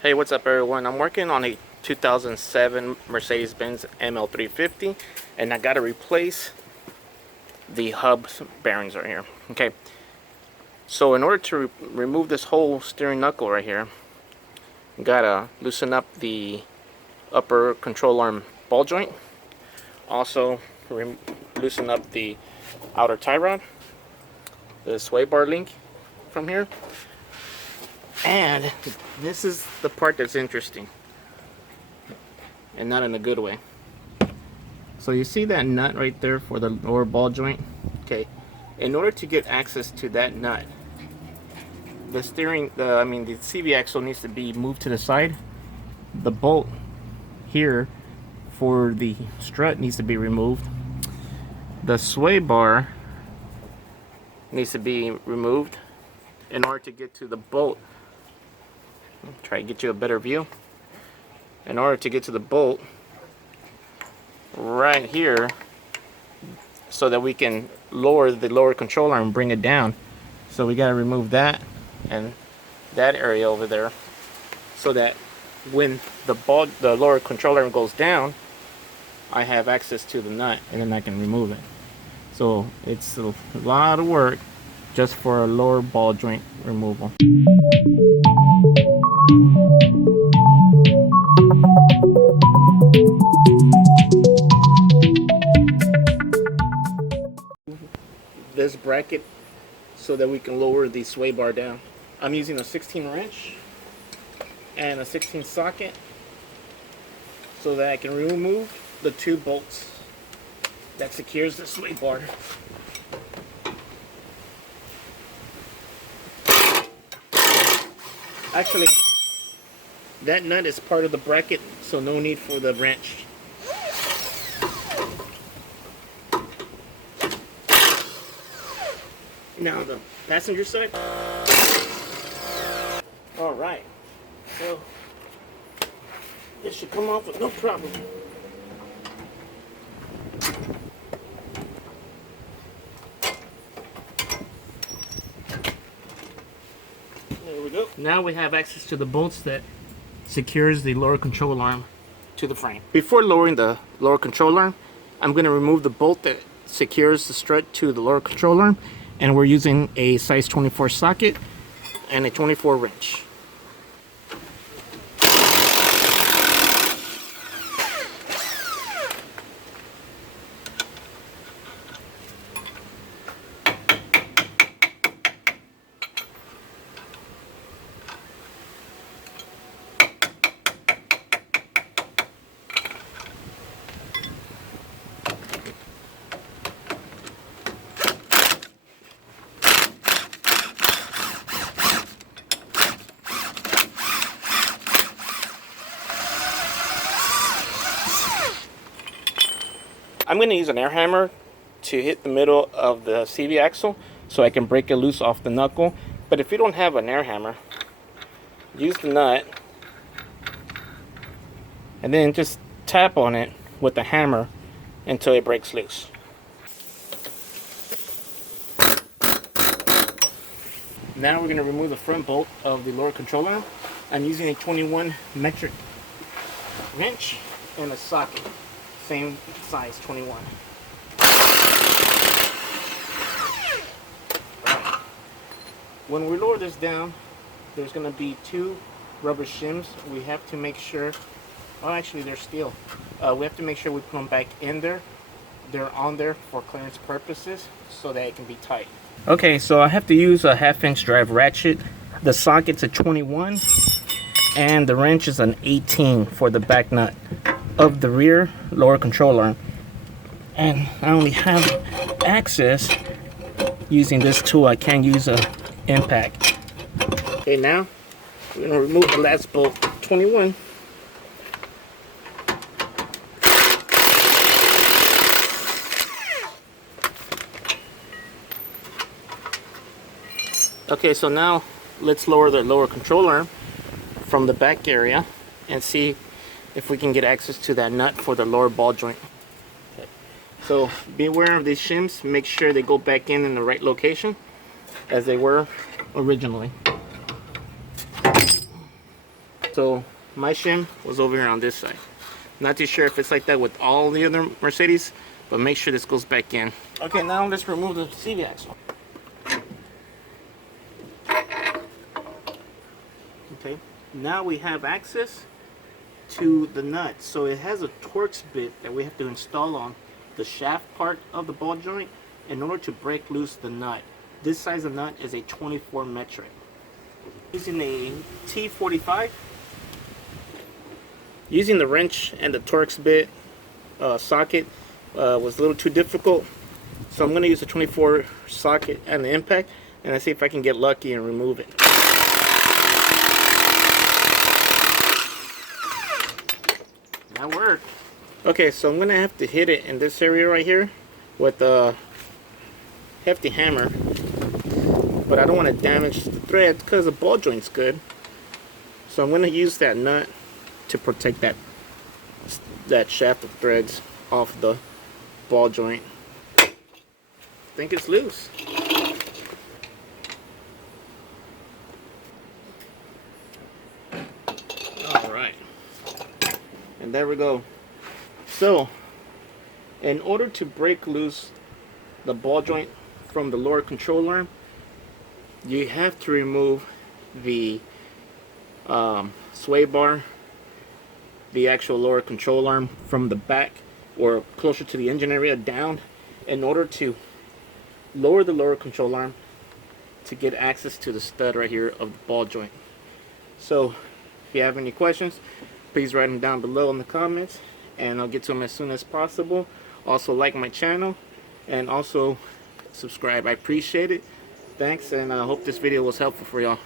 Hey, what's up everyone? I'm working on a 2007 Mercedes-Benz Ml350 and I gotta replace the hub bearings right here. Okay, so in order to remove this whole steering knuckle right here, you gotta loosen up the upper control arm ball joint. Also loosen up the outer tie rod, the sway bar link from here. And this is the part that's interesting, and not in a good way. So you see that nut right there for the lower ball joint? Okay, in order to get access to that nut, the CV axle needs to be moved to the side. The bolt here for the strut needs to be removed. The sway bar needs to be removed in order to get to the bolt. Try to get you a better view. In order to get to the bolt right here, so that we can lower the lower control arm and bring it down. So we got to remove that and that area over there, so that when the lower control arm goes down, I have access to the nut and then I can remove it. So it's a lot of work just for a lower ball joint removal. This bracket so that we can lower the sway bar down. I'm using a 16 wrench and a 16 socket so that I can remove the two bolts that secures the sway bar. Actually, that nut is part of the bracket, so no need for the wrench. Now the passenger side. Alright, so this should come off with no problem. There we go. Now we have access to the bolts that secures the lower control arm to the frame. Before lowering the lower control arm, I'm going to remove the bolt that secures the strut to the lower control arm, and we're using a size 24 socket and a 24 wrench. I'm going to use an air hammer to hit the middle of the CV axle so I can break it loose off the knuckle. But if you don't have an air hammer, use the nut and then just tap on it with the hammer until it breaks loose. Now we're going to remove the front bolt of the lower control arm. I'm using a 21 metric wrench and a socket. Same size, 21. Right. When we lower this down, there's going to be two rubber shims. We have to make sure, oh actually they're steel. We have to make sure we put them back in there. They're on there for clearance purposes so that it can be tight. Okay, so I have to use a 1/2-inch drive ratchet. The socket's a 21 and the wrench is an 18 for the back nut of the rear lower control arm, and I only have access using this tool. I can't use a impact. Okay, now we're going to remove the last bolt, 21. Okay, so now let's lower the lower control arm from the back area and see if we can get access to that nut for the lower ball joint. Okay. So be aware of these shims. Make sure they go back in the right location as they were originally. So my shim was over here on this side. Not too sure if it's like that with all the other Mercedes, but make sure this goes back in. Okay, now let's remove the CV axle. Okay, now we have access to the nut. So it has a Torx bit that we have to install on the shaft part of the ball joint in order to break loose the nut. This size of nut is a 24 metric. Using a T45, using the wrench and the Torx bit socket was a little too difficult, so I'm going to use the 24 socket and the impact, and I see if I can get lucky and remove it. That worked. Okay, so I'm going to have to hit it in this area right here with a hefty hammer, but I don't want to damage the thread because the ball joint's good. So I'm going to use that nut to protect that shaft of threads off the ball joint. I think it's loose. Alright. And there we go. So, in order to break loose the ball joint from the lower control arm, you have to remove the sway bar, the actual lower control arm from the back or closer to the engine area down, in order to lower the lower control arm to get access to the stud right here of the ball joint. So if you have any questions, please write them down below in the comments and I'll get to them as soon as possible. Also like my channel and also subscribe. I appreciate it. Thanks, and I hope this video was helpful for y'all.